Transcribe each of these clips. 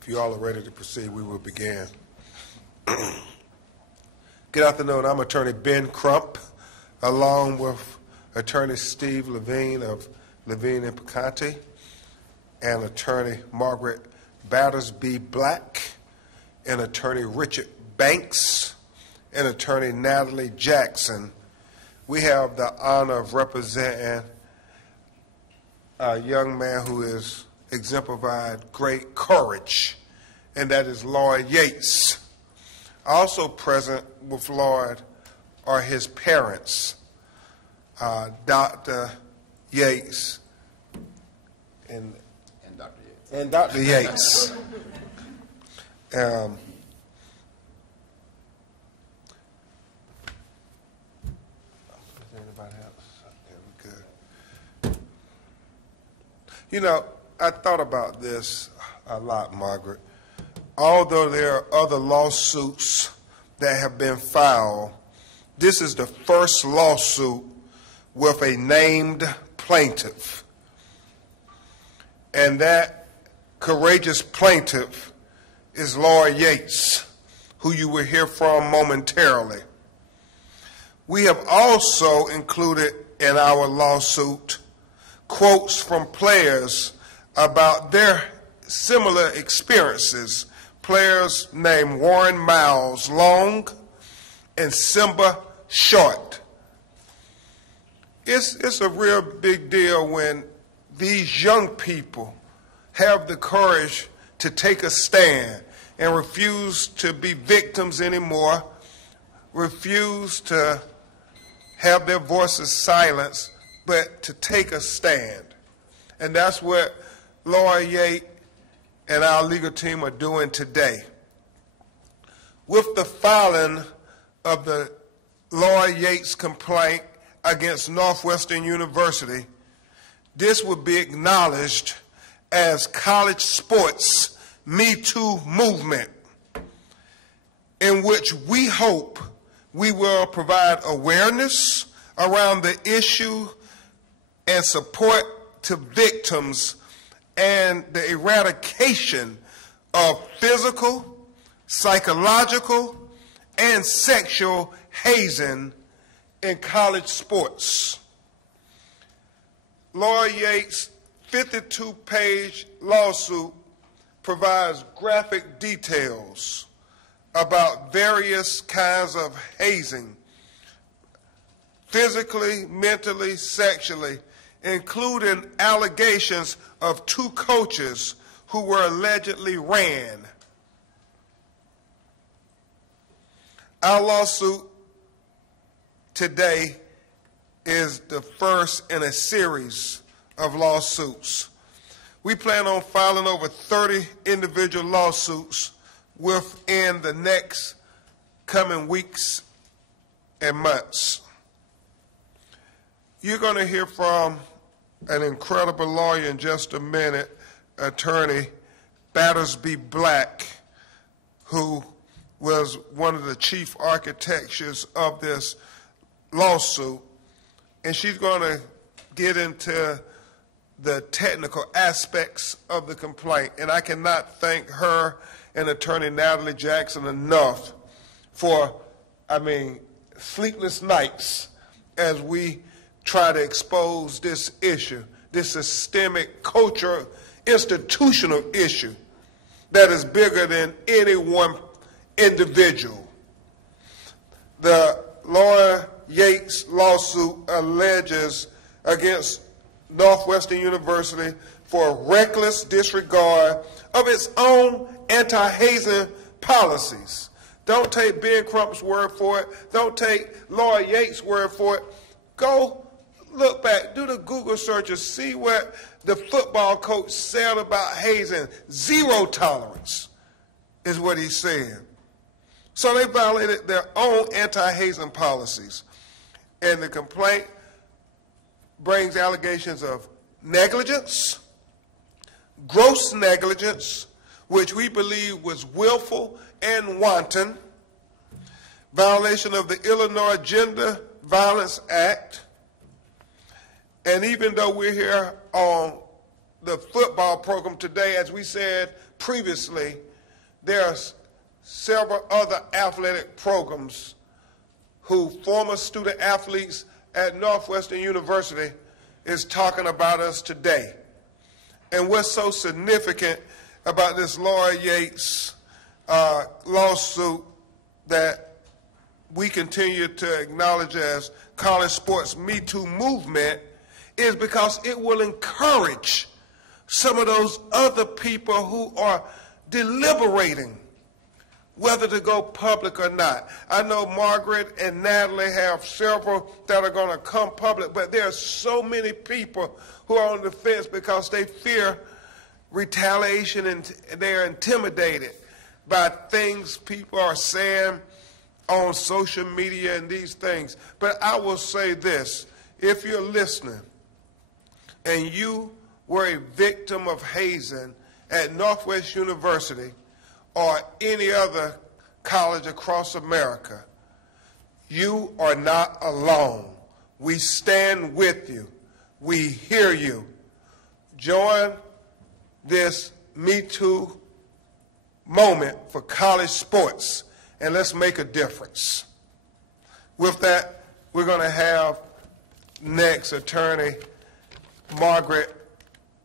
If you all are ready to proceed, we will begin. Good afternoon. I'm Attorney Ben Crump, along with Attorney Steve Levine of Levin Perconti and Attorney Margaret Battersby Black and Attorney Richard Banks and Attorney Natalie Jackson. We have the honor of representing a young man who has exemplified great courage, and that is Lloyd Yates. Also present with Lloyd are his parents, Dr. Yates and Dr. Yates. You know, I thought about this a lot, Margaret. Although there are other lawsuits that have been filed, this is the first lawsuit with a named plaintiff. And that courageous plaintiff is Lloyd Yates, who you will hear from momentarily. We have also included in our lawsuit quotes from players about their similar experiences. Players named Warren Miles Long and Simba Short. It's a real big deal when these young people have the courage to take a stand and refuse to be victims anymore, refuse to have their voices silenced, but to take a stand. And that's what Lloyd Yates and our legal team are doing today. With the filing of the Lloyd Yates complaint against Northwestern University, this will be acknowledged as college sports Me Too movement, in which we hope we will provide awareness around the issue and support to victims and the eradication of physical, psychological, and sexual hazing in college sports. Lloyd Yates' 52-page lawsuit provides graphic details about various kinds of hazing, physically, mentally, sexually, including allegations of 2 coaches who were allegedly ran. Our lawsuit today is the first in a series of lawsuits. We plan on filing over 30 individual lawsuits within the next coming weeks and months. You're going to hear from an incredible lawyer in just a minute, Attorney Battersby Black, who was one of the chief architects of this lawsuit. And she's going to get into the technical aspects of the complaint. And I cannot thank her and Attorney Natalie Jackson enough for, sleepless nights as we try to expose this issue, this systemic cultural, institutional issue that is bigger than any one individual. The Lloyd Yates lawsuit alleges against Northwestern University for reckless disregard of its own anti-hazing policies. Don't take Ben Crump's word for it. Don't take Lloyd Yates' word for it. Go look back, do the Google searches, see what the football coach said about hazing. 0 tolerance is what he said. So they violated their own anti-hazing policies. And the complaint brings allegations of negligence, gross negligence, which we believe was willful and wanton, violation of the Illinois Gender Violence Act, and even though we're here on the football program today, as we said previously, there are several other athletic programs who former student athletes at Northwestern University is talking about us today. And what's so significant about this Lloyd Yates lawsuit that we continue to acknowledge as college sports Me Too movement is because it will encourage some of those other people who are deliberating whether to go public or not. I know Margaret and Natalie have several that are going to come public, but there are so many people who are on the fence because they fear retaliation and they're intimidated by things people are saying on social media and these things. But I will say this, if you're listening and you were a victim of hazing at Northwestern University or any other college across America, you are not alone. We stand with you. We hear you. Join this Me Too moment for college sports, and let's make a difference. With that, we're going to have next attorney Margaret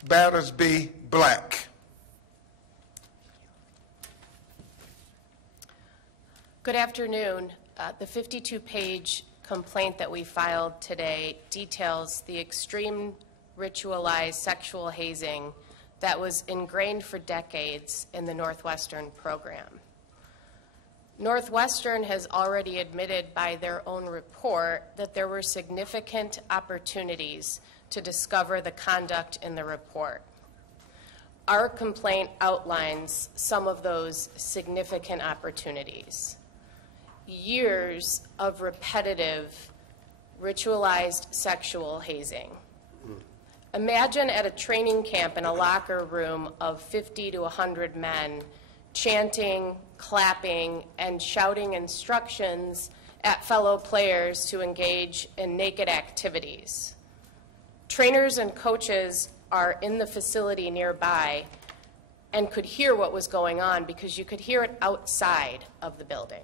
Battersby Black. Good afternoon. The 52-page complaint that we filed today details the extreme ritualized sexual hazing that was ingrained for decades in the Northwestern program. Northwestern has already admitted by their own report that there were significant opportunities to discover the conduct in the report. Our complaint outlines some of those significant opportunities. Years of repetitive, ritualized sexual hazing. Imagine at a training camp in a locker room of 50 to 100 men chanting, clapping, and shouting instructions at fellow players to engage in naked activities. Trainers and coaches are in the facility nearby and could hear what was going on because you could hear it outside of the building.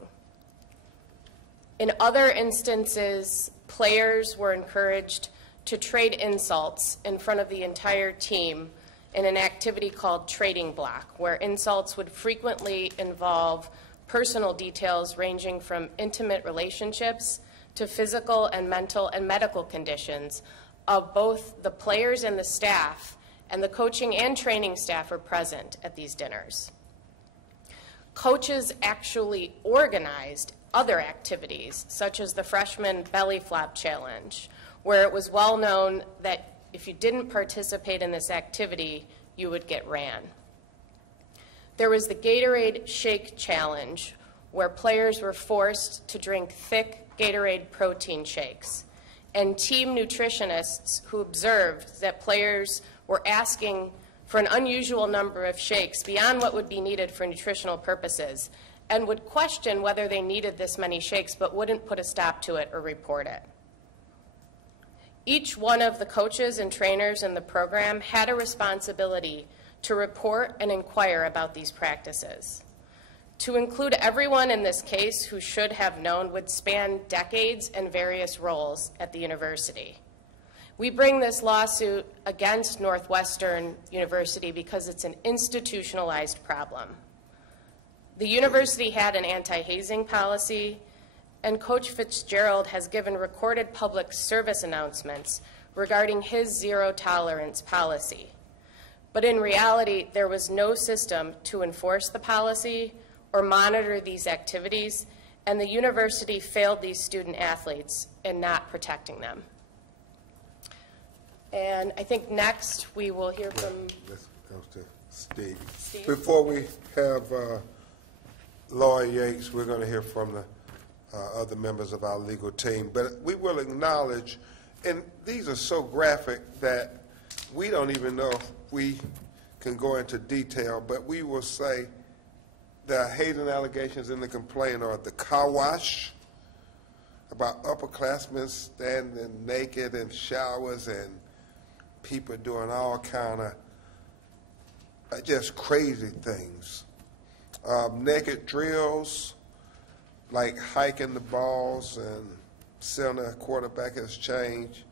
In other instances, players were encouraged to trade insults in front of the entire team in an activity called trading block, where insults would frequently involve personal details ranging from intimate relationships to physical and mental and medical conditions of both the players and the staff, and the coaching and training staff are present at these dinners. Coaches actually organized other activities, such as the freshman belly flop challenge, where it was well known that if you didn't participate in this activity, you would get ran. There was the Gatorade Shake Challenge, where players were forced to drink thick Gatorade protein shakes, and team nutritionists who observed that players were asking for an unusual number of shakes beyond what would be needed for nutritional purposes, and would question whether they needed this many shakes but wouldn't put a stop to it or report it. Each one of the coaches and trainers in the program had a responsibility to report and inquire about these practices. To include everyone in this case who should have known would span decades and various roles at the university. We bring this lawsuit against Northwestern University because it's an institutionalized problem. The university had an anti-hazing policy, and Coach Fitzgerald has given recorded public service announcements regarding his zero-tolerance policy. But in reality, there was no system to enforce the policy or monitor these activities, and the university failed these student athletes in not protecting them. And I think next we will hear from... Let's go to Steve. Before we have Lloyd Yates, we're going to hear from the other members of our legal team. But we will acknowledge, and these are so graphic that we don't even know if we can go into detail, but we will say the hazing allegations in the complaint are the car wash, about upperclassmen standing naked in showers and people doing all kind of just crazy things. Naked drills, like hiking the balls and selling a quarterback exchange,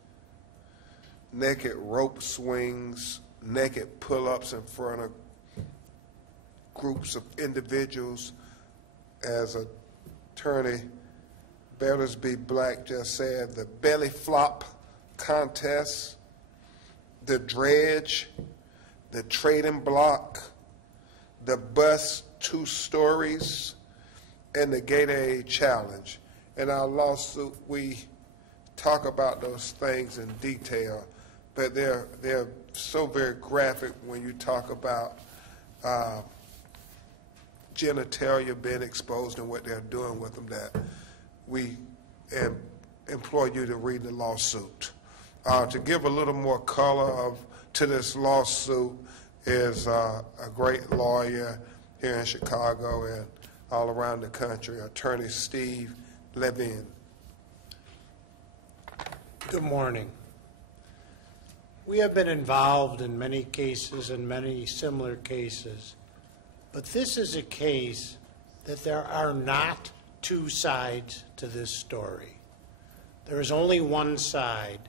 naked rope swings, naked pull-ups in front of groups of individuals. As Attorney Battersby Black just said, the belly flop contest, the dredge, the trading block, the bus 2 stories, and the Gatorade Challenge. In our lawsuit, we talk about those things in detail, but they're so very graphic when you talk about genitalia being exposed and what they're doing with them, that we implore you to read the lawsuit. To give a little more color to this lawsuit is a great lawyer here in Chicago and all around the country, Attorney Steve Levin. Good morning. We have been involved in many cases and many similar cases, but this is a case that there are not 2 sides to this story. There is only one side,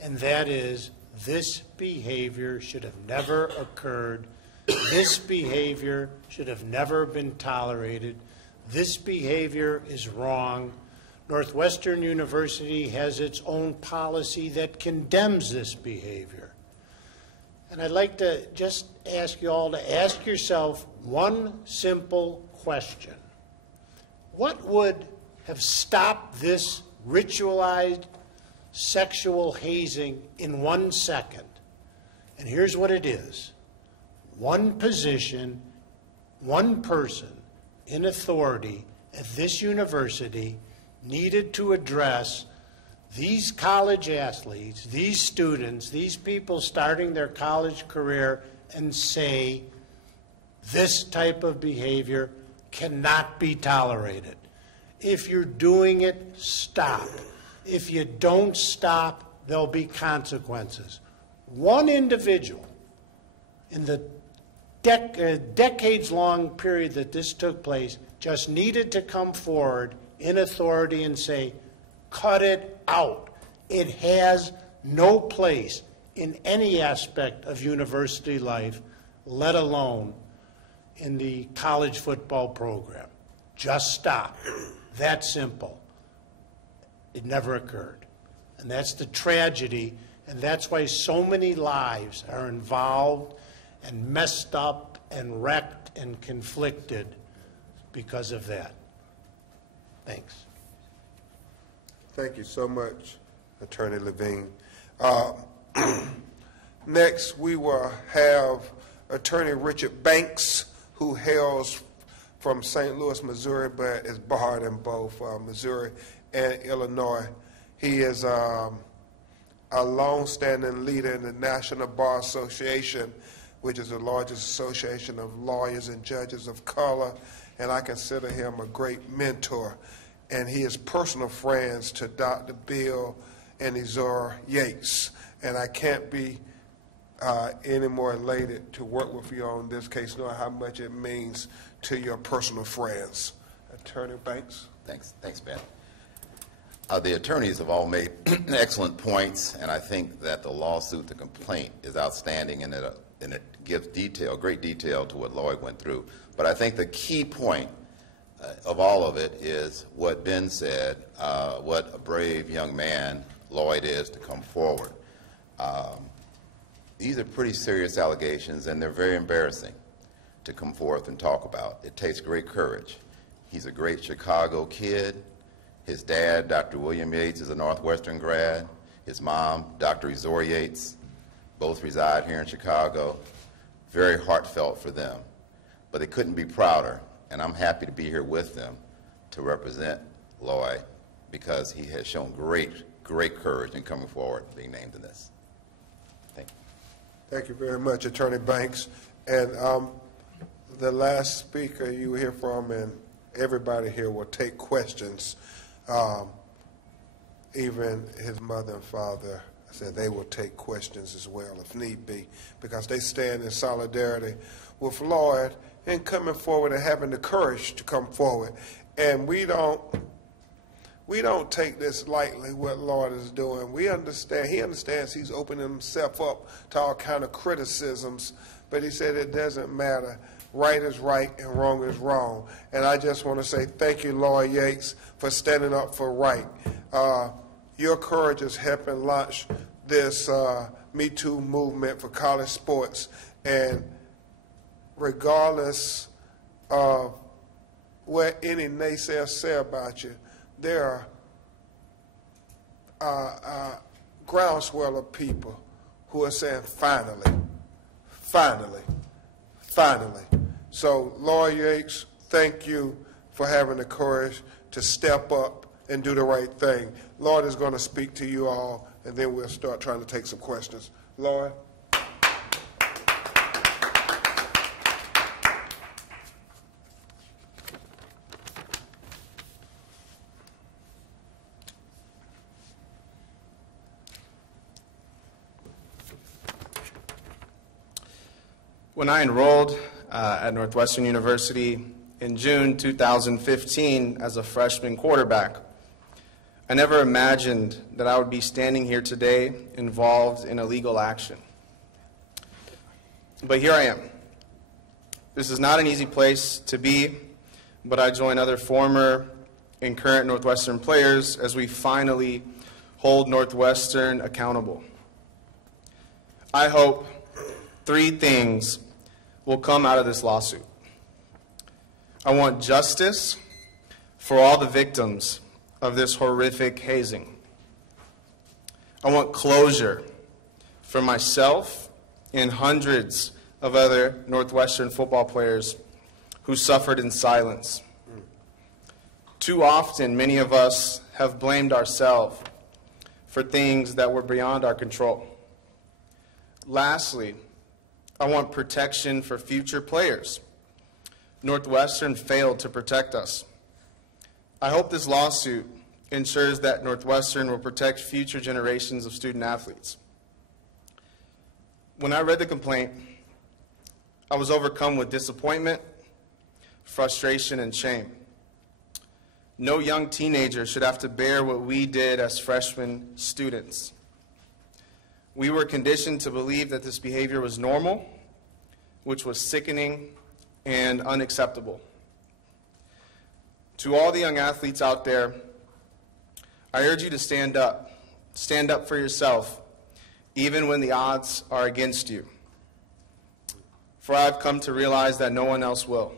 and that is this behavior should have never occurred. This behavior should have never been tolerated. This behavior is wrong. Northwestern University has its own policy that condemns this behavior. And I'd like to just ask you all to ask yourself one simple question. What would have stopped this ritualized sexual hazing in 1 second? And here's what it is. One position, one person in authority at this university needed to address these college athletes, these students, these people starting their college career and say, this type of behavior cannot be tolerated. If you're doing it, stop. If you don't stop, there'll be consequences. One individual in the decades-long period that this took place just needed to come forward in authority and say, cut it out. It has no place in any aspect of university life, let alone in the college football program. Just stop. That simple. It never occurred. And that's the tragedy, and that's why so many lives are involved and messed up and wrecked and conflicted because of that. Thanks. Thank you so much, Attorney Levine. Next, we will have Attorney Richard Banks, who hails from St. Louis, Missouri, but is barred in both Missouri and Illinois. He is a long-standing leader in the National Bar Association, which is the largest association of lawyers and judges of color, and I consider him a great mentor. And he is personal friends to Dr. Bill and Lloyd Yates, and I can't be any more elated to work with you on this case, knowing how much it means to your personal friends. Attorney Banks. Thanks, Ben. The attorneys have all made excellent points, and I think that the lawsuit, the complaint, is outstanding, and it gives detail, great detail to what Lloyd went through. But I think the key point of all of it is what Ben said, what a brave young man Lloyd is to come forward. These are pretty serious allegations, and they're very embarrassing to come forth and talk about. It takes great courage. He's a great Chicago kid. His dad, Dr. William Yates, is a Northwestern grad. His mom, Dr. Lloyd Yates, both reside here in Chicago. Very heartfelt for them. But they couldn't be prouder, and I'm happy to be here with them to represent Lloyd because he has shown great courage in coming forward and being named in this. Thank you. Thank you very much, Attorney Banks. And the last speaker you hear from, and everybody here will take questions. Even his mother and father said they will take questions as well if need be, because they stand in solidarity with Lloyd in coming forward and having the courage to come forward. And we don't take this lightly, what Lloyd is doing. We understand, he understands he's opening himself up to all kind of criticisms, but he said it doesn't matter. Right is right and wrong is wrong. And I just want to say thank you, Lloyd Yates, for standing up for right. Your courage is helping launch this Me Too movement for college sports. And regardless of what any naysayers say about you, there are groundswell of people who are saying, finally, finally, finally. So, Lloyd Yates, thank you for having the courage to step up and do the right thing. Lloyd is going to speak to you all, and then we'll start trying to take some questions. Lloyd? When I enrolled at Northwestern University in June 2015 as a freshman quarterback, I never imagined that I would be standing here today involved in illegal action. But here I am. This is not an easy place to be, but I join other former and current Northwestern players as we finally hold Northwestern accountable. I hope 3 things will come out of this lawsuit. I want justice for all the victims of this horrific hazing. I want closure for myself and hundreds of other Northwestern football players who suffered in silence. Too often, many of us have blamed ourselves for things that were beyond our control. Lastly, I want protection for future players. Northwestern failed to protect us. I hope this lawsuit ensures that Northwestern will protect future generations of student athletes. When I read the complaint, I was overcome with disappointment, frustration, and shame. No young teenager should have to bear what we did as freshman students. We were conditioned to believe that this behavior was normal, which was sickening and unacceptable. To all the young athletes out there, I urge you to stand up. Stand up for yourself, even when the odds are against you. For I've come to realize that no one else will.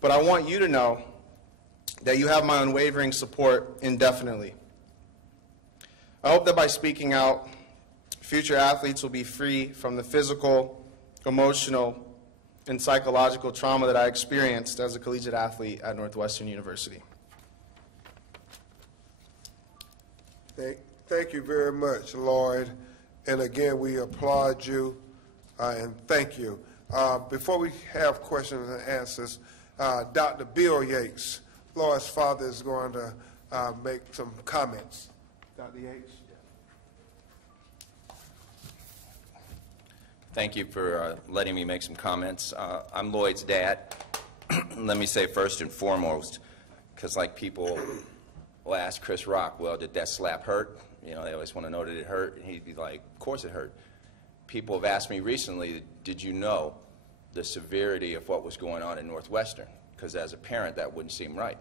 But I want you to know that you have my unwavering support indefinitely. I hope that by speaking out, future athletes will be free from the physical, emotional, and psychological trauma that I experienced as a collegiate athlete at Northwestern University. Thank you very much, Lloyd. And again, we applaud you and thank you. Before we have questions and answers, Dr. Bill Yates, Lloyd's father, is going to make some comments. Dr. Yates? Thank you for letting me make some comments. I'm Lloyd's dad. Let me say first and foremost, because like people will ask Chris Rock, well, did that slap hurt? You know, they always want to know, did it hurt? And he'd be like, of course it hurt. People have asked me recently, did you know the severity of what was going on in Northwestern? Because as a parent, that wouldn't seem right.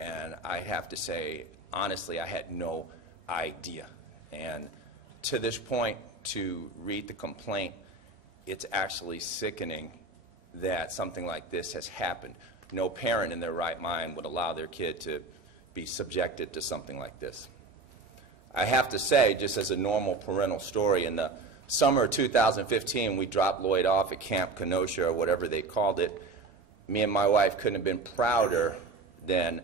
And I have to say, honestly, I had no idea. And to this point, to read the complaint, it's actually sickening that something like this has happened. No parent in their right mind would allow their kid to be subjected to something like this. I have to say, just as a normal parental story, in the summer of 2015, we dropped Lloyd off at Camp Kenosha, or whatever they called it. Me and my wife couldn't have been prouder than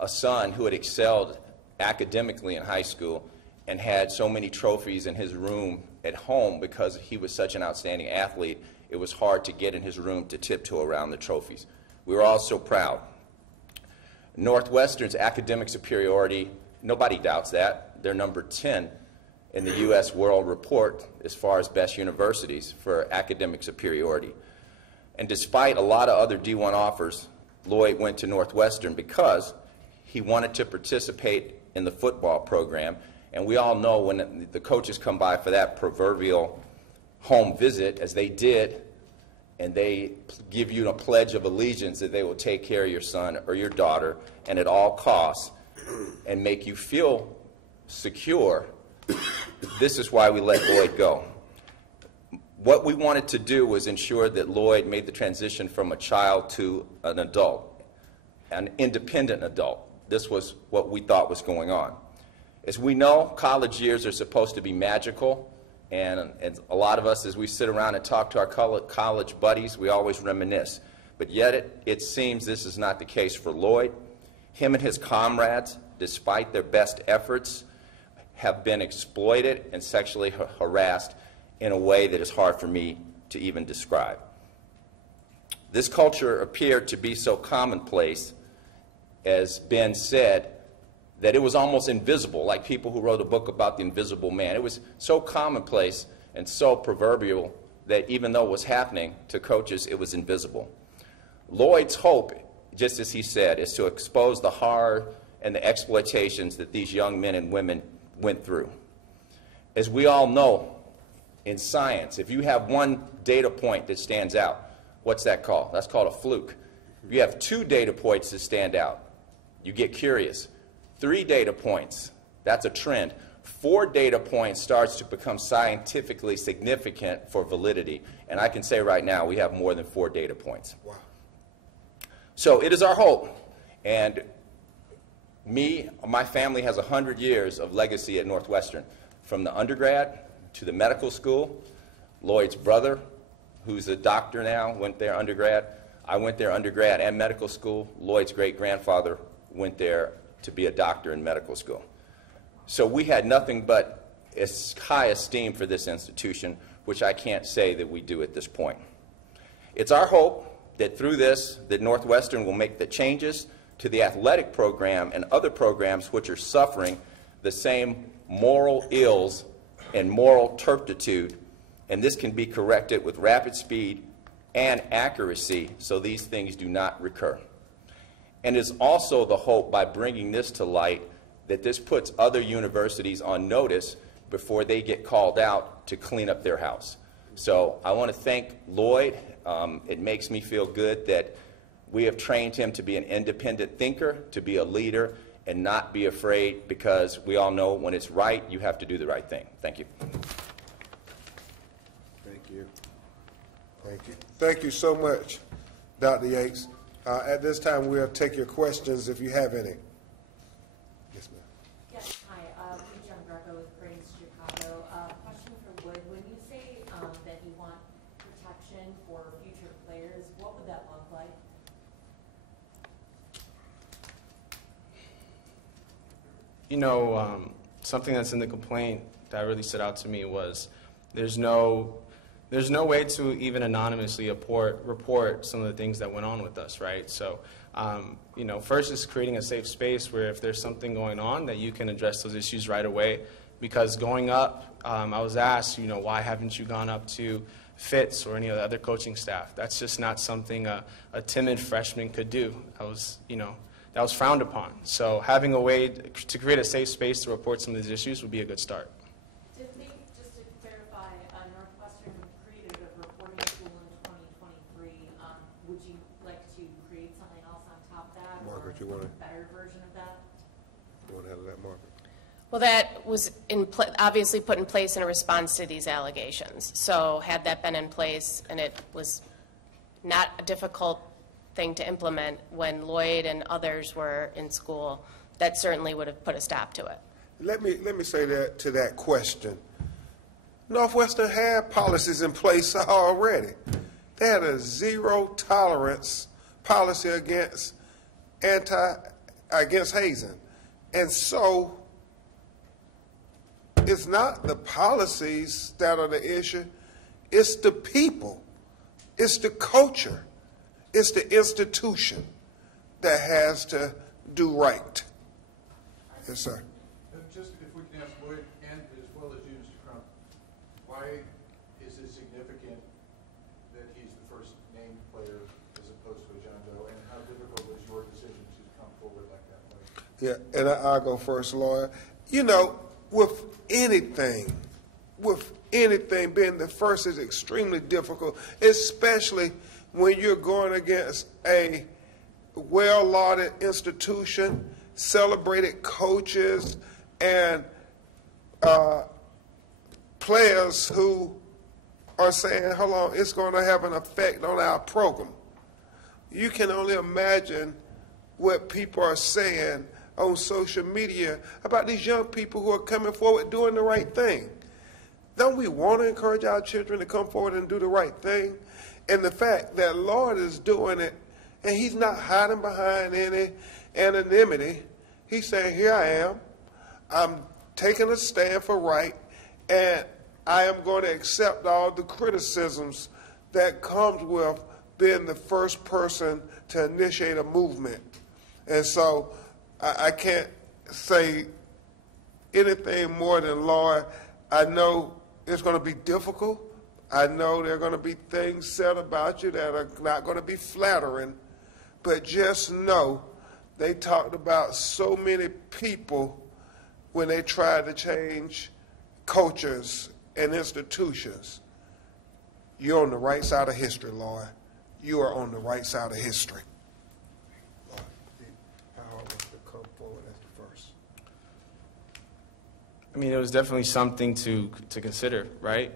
a son who had excelled academically in high school and had so many trophies in his room at home because he was such an outstanding athlete. It was hard to get in his room to tiptoe around the trophies. We were all so proud. Northwestern's academic superiority, nobody doubts that. They're number 10 in the U.S. World Report as far as best universities for academic superiority. And despite a lot of other D1 offers, Lloyd went to Northwestern because he wanted to participate in the football program. And we all know when the coaches come by for that proverbial home visit, as they did, and they give you a pledge of allegiance that they will take care of your son or your daughter, and at all costs, and make you feel secure, this is why we let Lloyd go. What we wanted to do was ensure that Lloyd made the transition from a child to an adult, an independent adult. This was what we thought was going on. As we know, college years are supposed to be magical, and a lot of us, as we sit around and talk to our college buddies, we always reminisce. But yet it seems this is not the case for Lloyd. Him and his comrades, despite their best efforts, have been exploited and sexually harassed in a way that is hard for me to even describe. This culture appeared to be so commonplace, as Ben said, that it was almost invisible, like people who wrote a book about the invisible man. It was so commonplace and so proverbial that even though it was happening to coaches, it was invisible. Lloyd's hope, just as he said, is to expose the horror and the exploitations that these young men and women went through. As we all know, in science, if you have one data point that stands out, what's that called? That's called a fluke. If you have 2 data points that stand out, you get curious. 3 data points, that's a trend. 4 data points starts to become scientifically significant for validity. And I can say right now we have more than 4 data points. Wow. So it is our hope. And my family has 100 years of legacy at Northwestern. From the undergrad to the medical school. Lloyd's brother, who's a doctor now, went there undergrad. I went there undergrad and medical school. Lloyd's great-grandfather went there to be a doctor in medical school. So we had nothing but high esteem for this institution, which I can't say that we do at this point. It's our hope that through this, that Northwestern will make the changes to the athletic program and other programs which are suffering the same moral ills and moral turpitude, and this can be corrected with rapid speed and accuracy so these things do not recur. And it's also the hope, by bringing this to light, that this puts other universities on notice before they get called out to clean up their house. So I want to thank Lloyd. It makes me feel good that we have trained him to be an independent thinker, to be a leader, and not be afraid, because we all know when it's right, you have to do the right thing. Thank you. Thank you. Thank you. Thank you so much, Dr. Yates. At this time, we'll take your questions if you have any. Yes, ma'am. Yes, hi. John Greco with Cranes Chicago. Question for Lloyd. When you say that you want protection for future players, what would that look like? You know, something that's in the complaint that really stood out to me was there's no way to even anonymously report some of the things that went on with us, right? So, you know, first is creating a safe space where if there's something going on that you can address those issues right away. Because going up, I was asked, you know, why haven't you gone up to Fitz or any of the other coaching staff? That's just not something a timid freshman could do. That was frowned upon. So having a way to create a safe space to report some of these issues would be a good start. Just to clarify, Northwestern created a reporting tool in 2023. Would you like to create something else on top of that? Margaret, or you want a better version of that? You want to handle that, Margaret? Well, that was obviously put in place in a response to these allegations. So had that been in place, and it was not a difficult thing to implement when Lloyd and others were in school, that certainly would have put a stop to it. Let me say that to that question. Northwestern had policies in place already. They had a zero tolerance policy against hazing. And so it's not the policies that are the issue, it's the people, it's the culture. It's the institution that has to do right. Yes, sir. Just if we can ask Lloyd, and as well as why is it significant that he's the first named player as opposed to a John Doe, and how difficult was your decision to come forward like that? Yeah, and I'll go first, Lloyd. You know, with anything, being the first is extremely difficult, especially when you're going against a well-lauded institution, celebrated coaches, and players who are saying, hold on, it's going to have an effect on our program. You can only imagine what people are saying on social media about these young people who are coming forward doing the right thing. Don't we want to encourage our children to come forward and do the right thing? And the fact that Lord is doing it, and he's not hiding behind any anonymity. He's saying, here I am. I'm taking a stand for right, and I am going to accept all the criticisms that comes with being the first person to initiate a movement. And so I can't say anything more than, Lord, I know it's going to be difficult. I know there are going to be things said about you that are not going to be flattering. But just know they talked about so many people when they tried to change cultures and institutions. You're on the right side of history, Lord. You are on the right side of history. Lord, the power was to come forward as the first. I mean, it was definitely something to consider, right?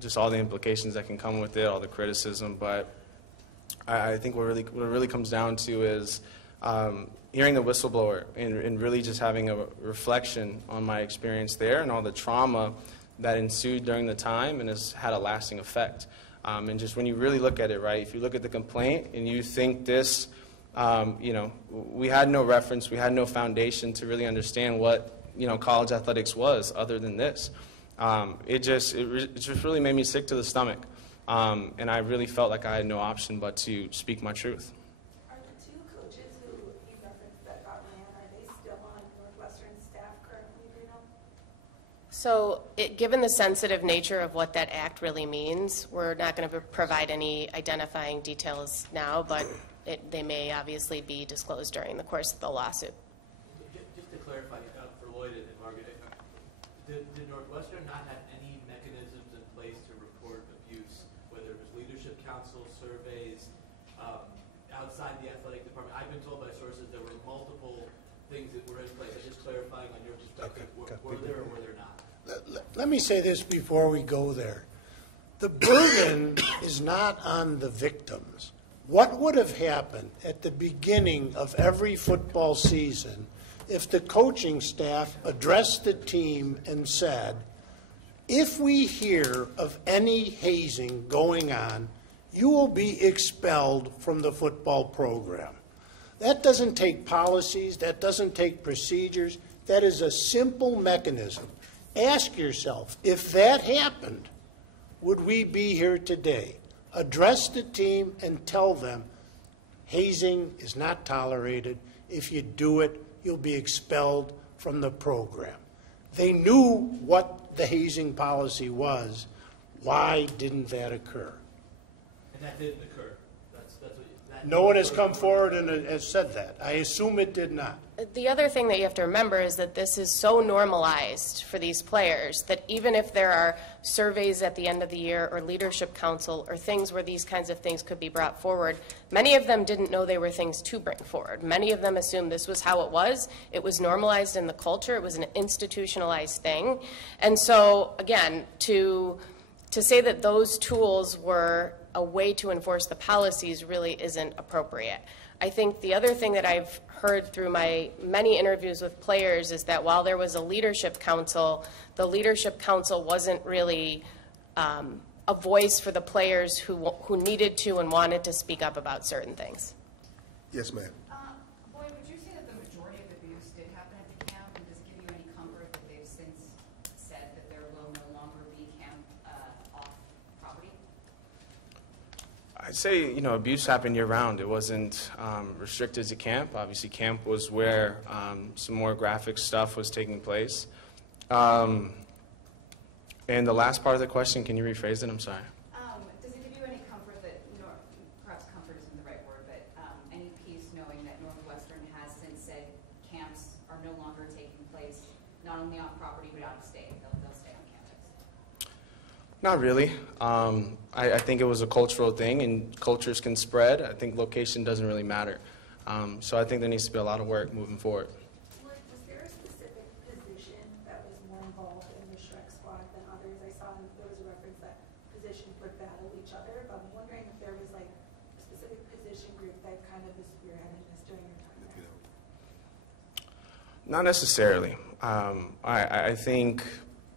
Just all the implications that can come with it, all the criticism. But I think what it really comes down to is hearing the whistleblower and really just having a reflection on my experience there and all the trauma that ensued during the time and has had a lasting effect. And just when you really look at it, right, if you look at the complaint and you think this, you know, we had no reference, we had no foundation to really understand what, you know, college athletics was other than this. It just really made me sick to the stomach. And I really felt like I had no option but to speak my truth. Are the two coaches who you referenced that got ran, are they still on Northwestern staff currently, do you know? So given the sensitive nature of what that act really means, we're not going to provide any identifying details now, but they may obviously be disclosed during the course of the lawsuit. Just to clarify, for Lloyd and Margaret, did Northwestern not have any mechanisms in place to report abuse, whether it was leadership council surveys, outside the athletic department? I've been told by sources there were multiple things that were in place. I'm just clarifying on your perspective, were there or were there not? Let me say this before we go there. The burden is not on the victims. What would have happened at the beginning of every football season if the coaching staff addressed the team and said, if we hear of any hazing going on, you will be expelled from the football program? That doesn't take policies, that doesn't take procedures, that is a simple mechanism. Ask yourself, if that happened, would we be here today? Address the team and tell them hazing is not tolerated. If you do it, you'll be expelled from the program. They knew what the hazing policy was. Why didn't that occur? And that didn't occur. No one has come forward and has said that. I assume it did not. The other thing that you have to remember is that this is so normalized for these players that even if there are surveys at the end of the year or leadership council or things where these kinds of things could be brought forward, many of them didn't know they were things to bring forward. Many of them assumed this was how it was. It was normalized in the culture. It was an institutionalized thing. And so, again, to say that those tools were a way to enforce the policies really isn't appropriate. I think the other thing that I've heard through my many interviews with players is that while there was a leadership council, the leadership council wasn't really a voice for the players who needed to and wanted to speak up about certain things. Yes, ma'am. Boyd, would you say that the majority of abuse did happen at the camp, and does it give you any comfort that they've since said that there will no longer be camp off property? I'd say, you know, abuse happened year-round. It wasn't restricted to camp. Obviously, camp was where some more graphic stuff was taking place. And And the last part of the question, can you rephrase it? I'm sorry. Does it give you any comfort that, perhaps comfort isn't the right word, but any peace knowing that Northwestern has since said camps are no longer taking place, not only on property but out of state? They'll stay on campus. Not really. I think it was a cultural thing, and cultures can spread. I think location doesn't really matter. So I think there needs to be a lot of work moving forward. Was there a specific position that was more involved in the Shrek squad than others? I saw there was a reference that positions would battle each other, but I'm wondering if there was like a specific position group that kind of was spearheading this during your time there. Not necessarily. I think,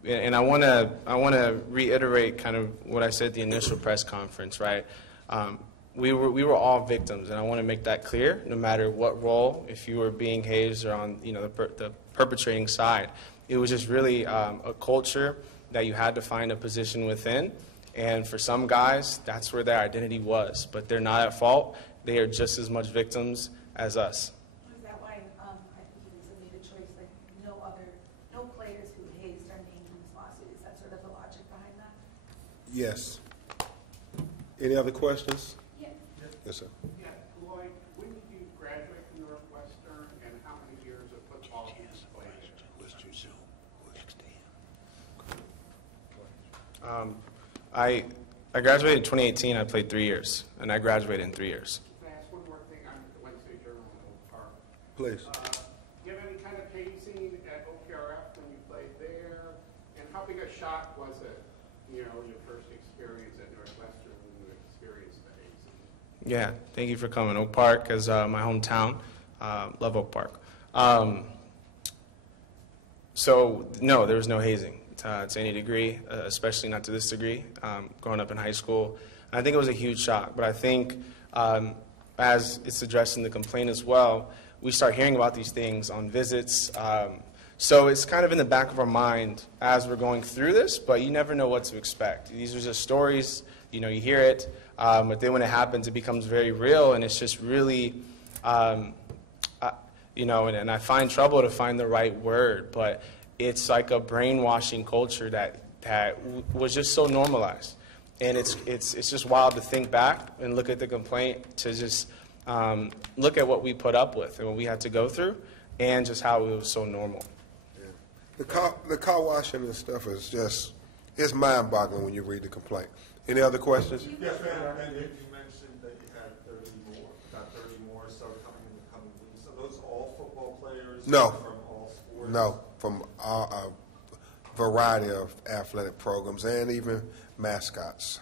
and I want to reiterate kind of what I said at the initial press conference, right? We were all victims, and I want to make that clear. No matter what role, if you were being hazed or on the perpetrating side, it was just really a culture that you had to find a position within. And for some guys, that's where their identity was. But they're not at fault. They are just as much victims as us. Is that why I think you guys made a choice, like no players who hazed are named in this lawsuit? Is that sort of the logic behind that? Yes. Any other questions? Yes, sir. Yeah, Lloyd, when did you graduate from Northwestern, and how many years of football did you play there? I graduated in 2018. I played 3 years, and I graduated in 3 years. Can I ask one more thing? I'm at the Wednesday Journal in Oak Park. Please. Do you have any kind of hazing at OPRF when you played there? And how big a shock was it, your first experience at Northwestern when you experienced the hazing? Yeah, thank you for coming. Oak Park is my hometown. Love Oak Park. So, no, there was no hazing to any degree, especially not to this degree, growing up in high school. And I think it was a huge shock. But I think, as it's addressed in the complaint as well, we start hearing about these things on visits. So it's kind of in the back of our mind as we're going through this, but you never know what to expect. These are just stories, you hear it. But then when it happens, it becomes very real, and it's just really, and I find trouble to find the right word, but it's like a brainwashing culture that was just so normalized. And it's just wild to think back and look at the complaint, to just look at what we put up with and what we had to go through, and just how it was so normal. Yeah. The car washing and stuff is just, it's mind-boggling when you read the complaint. Any other questions? Yes, ma'am. And you mentioned that you had 30 more started coming in the coming weeks. Are those all football players? No. From all sports? No, from a variety of athletic programs and even mascots.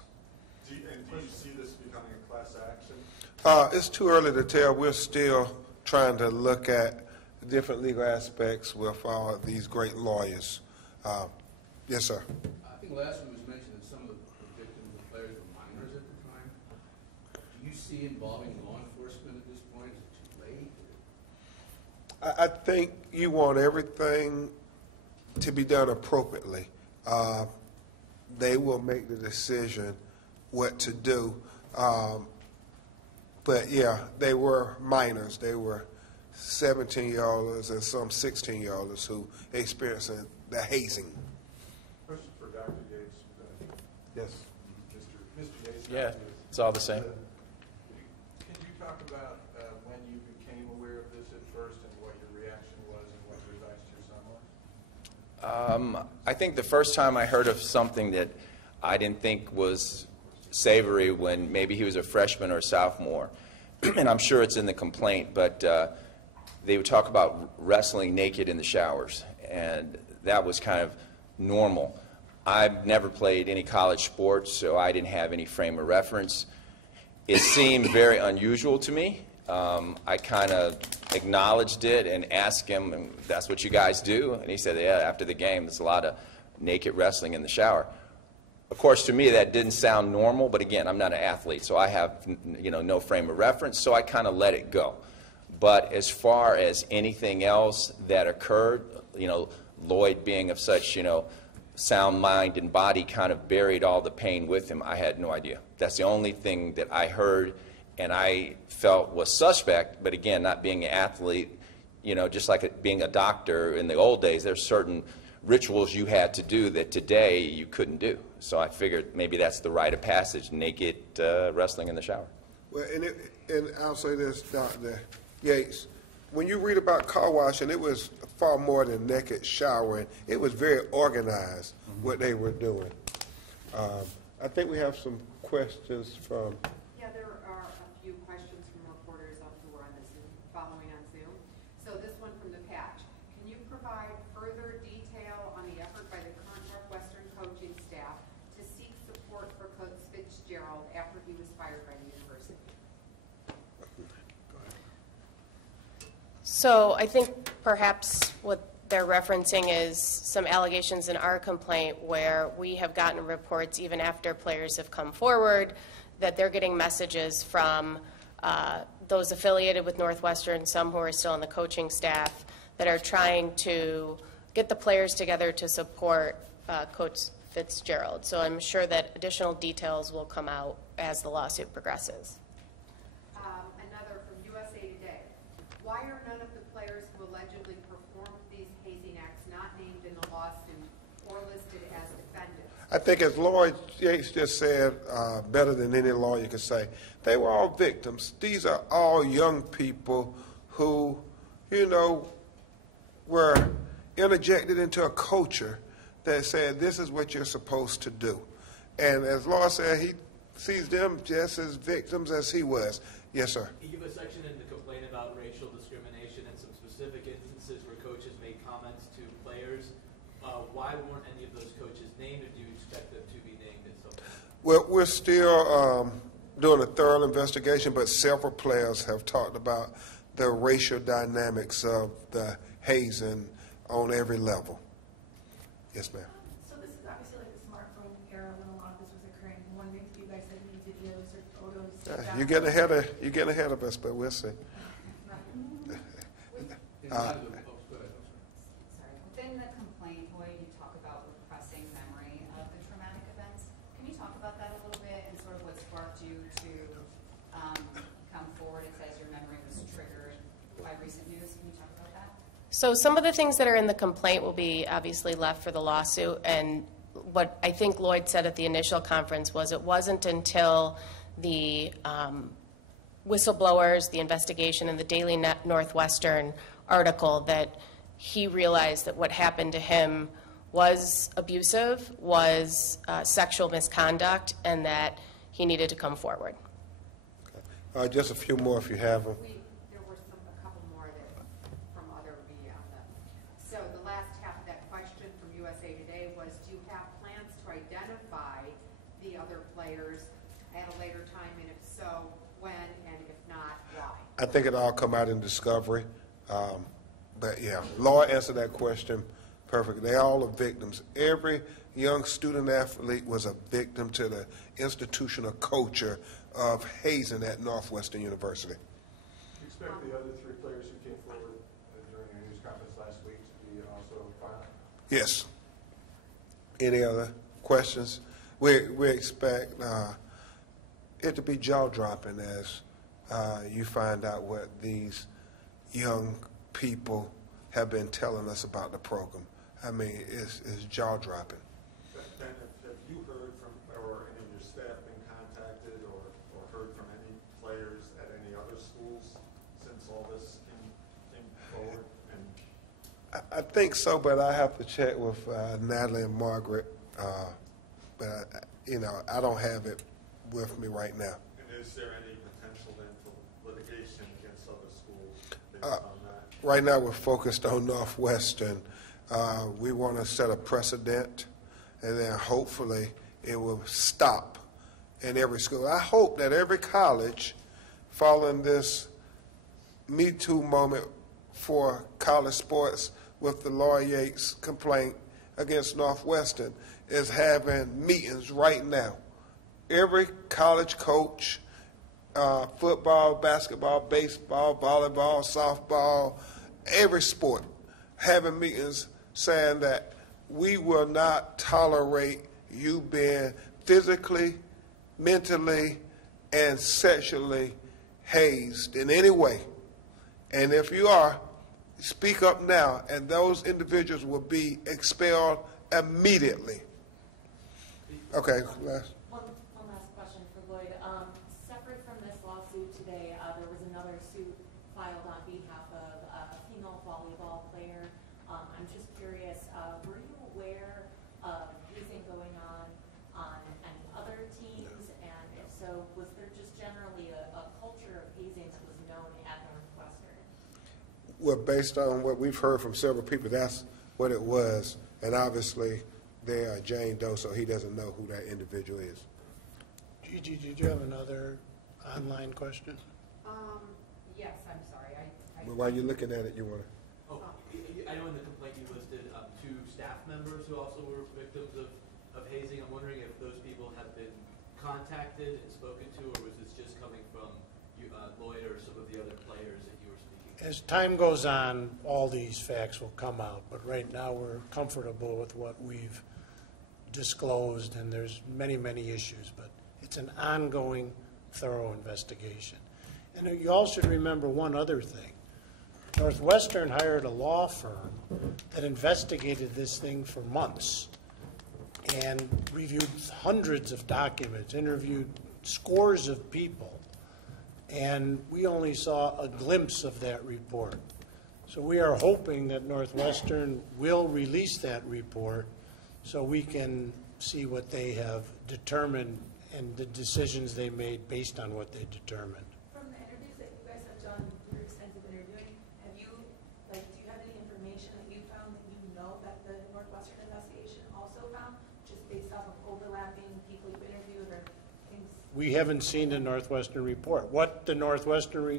Do you see this becoming a class action? It's too early to tell. We're still trying to look at different legal aspects with all of these great lawyers. Yes, sir. I think last week was mentioned that some of the victims of players were minors at the time. Do you see involving law enforcement at this point? Is it too late? I think you want everything to be done appropriately. They will make the decision what to do. But yeah, they were minors. They were 17-year-olds and some 16-year-olds who experienced the hazing. Question for Dr. Yates. Yes. Mr. Yates. Yeah, it's all the same. Can you talk about when you became aware of this at first and what your reaction was and what your advice to your son was? I think the first time I heard of something that I didn't think was savory when maybe he was a freshman or a sophomore, and I'm sure it's in the complaint, but they would talk about wrestling naked in the showers, and that was kind of normal. I've never played any college sports, so I didn't have any frame of reference. It seemed very unusual to me. I kind of acknowledged it and asked him, and that's what you guys do? And he said, yeah, after the game, there's a lot of naked wrestling in the shower. Of course, to me, that didn't sound normal, but again, I'm not an athlete, so I have no frame of reference, so I kind of let it go. But as far as anything else that occurred, Lloyd being of such, sound mind and body kind of buried all the pain with him, I had no idea. That's the only thing that I heard and I felt was suspect, but again, not being an athlete, just like being a doctor in the old days, there's certain rituals you had to do that today you couldn't do. So I figured maybe that's the rite of passage, naked wrestling in the shower. Well, and I'll say this, Dr. Yates. When you read about car washing, it was far more than naked showering. It was very organized, what they were doing. I think we have some questions from... Yeah, there are a few questions from reporters who are on the Zoom, following on Zoom. So this one from the Patch. Can you provide further detail on the effort by the current Northwestern coaching staff to seek support for Coach Fitzgerald after he was fired by the university? So I think perhaps what they're referencing is some allegations in our complaint where we have gotten reports even after players have come forward that they're getting messages from those affiliated with Northwestern, some who are still on the coaching staff, that are trying to get the players together to support Coach Fitzgerald. So I'm sure that additional details will come out as the lawsuit progresses. Another from USA Today. Why are none of the players who allegedly performed these hazing acts not named in the lawsuit or listed as defendants? I think as Lloyd Yates just said, better than any lawyer could say, they were all victims. These are all young people who, you know, were interjected into a culture that said this is what you're supposed to do. And as Lloyd said, he sees them just as victims as he was. Yes, sir. You give a section in the complaint about racial discrimination and some specific instances where coaches made comments to players. Why weren't any of those coaches named, or do you expect them to be named at some point? Well, we're still doing a thorough investigation, but several players have talked about the racial dynamics of the hazing on every level. Yes, ma'am. So this is obviously like the smartphone era when a lot of this was occurring. One thing you guys had new videos or photos. You're getting ahead of us, but we'll see. Sorry. Within the complaint, Lloyd, you talk about repressing memory of the traumatic events. Can you talk about that a little bit and sort of what sparked you to come forward? It says your memory was triggered by recent news. Can you talk about that? So some of the things that are in the complaint will be obviously left for the lawsuit, and what I think Lloyd said at the initial conference was it wasn't until the whistleblowers, the investigation, and the Daily Northwestern article that he realized that what happened to him was abusive, was sexual misconduct, and that he needed to come forward. Just a few more if you have them. There were a couple more from other media. So the last half of that question from USA Today was, do you have plans to identify the other players at a later time, and if so, when, and if not, why? I think it all come out in discovery. But yeah, Lloyd answered that question perfectly. They all are victims. Every young student athlete was a victim to the institutional culture of hazing at Northwestern University. Do you expect the other three players who came forward during your news conference last week to be also filed? Yes. Any other questions? We expect it to be jaw-dropping as you find out what these young people have been telling us about the program. I mean, it's jaw-dropping. Ben, have you heard from, or any of your staff been contacted or heard from any players at any other schools since all this came forward? And I think so, but I have to check with Natalie and Margaret. But I don't have it with me right now. And is there any potential then for litigation against other schools based on that? Right now we're focused on Northwestern. We want to set a precedent, and then hopefully it will stop in every school. I hope that every college, following this Me Too moment for college sports with the Lloyd Yates complaint against Northwestern, is having meetings right now. Every college coach, football, basketball, baseball, volleyball, softball, every sport, having meetings saying that we will not tolerate you being physically, mentally, and sexually hazed in any way. And if you are, speak up now, and those individuals will be expelled immediately. Okay, last. One last question for Lloyd. Separate from this lawsuit today, there was another suit filed on behalf of a female volleyball player. I'm just curious, were you aware of hazing going on any other teams? And if so, was there just generally a culture of hazing that was known at Northwestern? Well, based on what we've heard from several people, that's what it was. And obviously, they are Jane Doe, so he doesn't know who that individual is. Gigi, did you have another online question? Yes, I'm sorry. Well, while you're looking at it, you want to... Oh, I know in the complaint you listed 2 staff members who also were victims of hazing. I'm wondering if those people have been contacted and spoken to, or was this just coming from you, Lloyd, or some of the other players that you were speaking to? As time goes on, all these facts will come out, but right now we're comfortable with what we've disclosed, and there's many, many issues, but it's an ongoing, thorough investigation. And you all should remember one other thing. Northwestern hired a law firm that investigated this thing for months and reviewed hundreds of documents, interviewed scores of people, and we only saw a glimpse of that report. So we are hoping that Northwestern will release that report so we can see what they have determined and the decisions they made based on what they determined. From the interviews that you guys have done, your extensive interviewing, have you, do you have any information that you found that you know that the Northwestern investigation also found, just based off of overlapping people you've interviewed or things? We haven't seen the Northwestern report. What the Northwestern,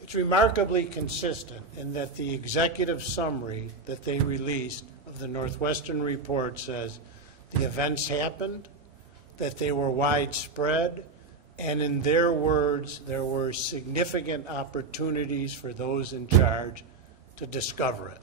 it's remarkably consistent in that the executive summary that they released of the Northwestern report says the events happened, that they were widespread, and in their words, there were significant opportunities for those in charge to discover it.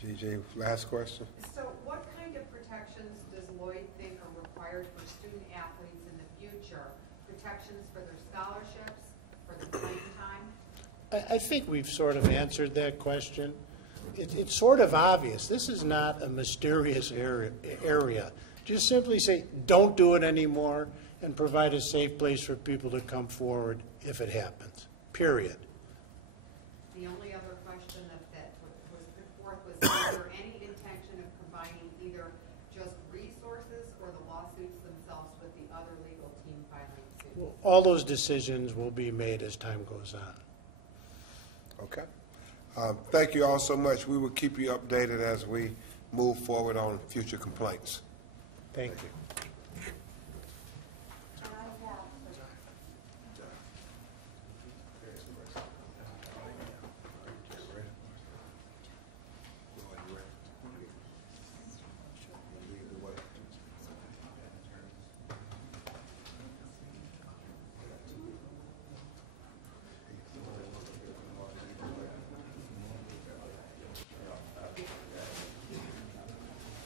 Gigi, last question. So what kind of protections does Lloyd think are required for student athletes in the future? Protections for their scholarships, for their playing time? I think we've sort of answered that question. It's sort of obvious. This is not a mysterious area. Just simply say, don't do it anymore, and provide a safe place for people to come forward if it happens, period. The only other question that was put forth was, is there any intention of combining either just resources or the lawsuits themselves with the other legal team filing suits? Well, all those decisions will be made as time goes on. Okay. Thank you all so much. We will keep you updated as we move forward on future complaints. Thank you.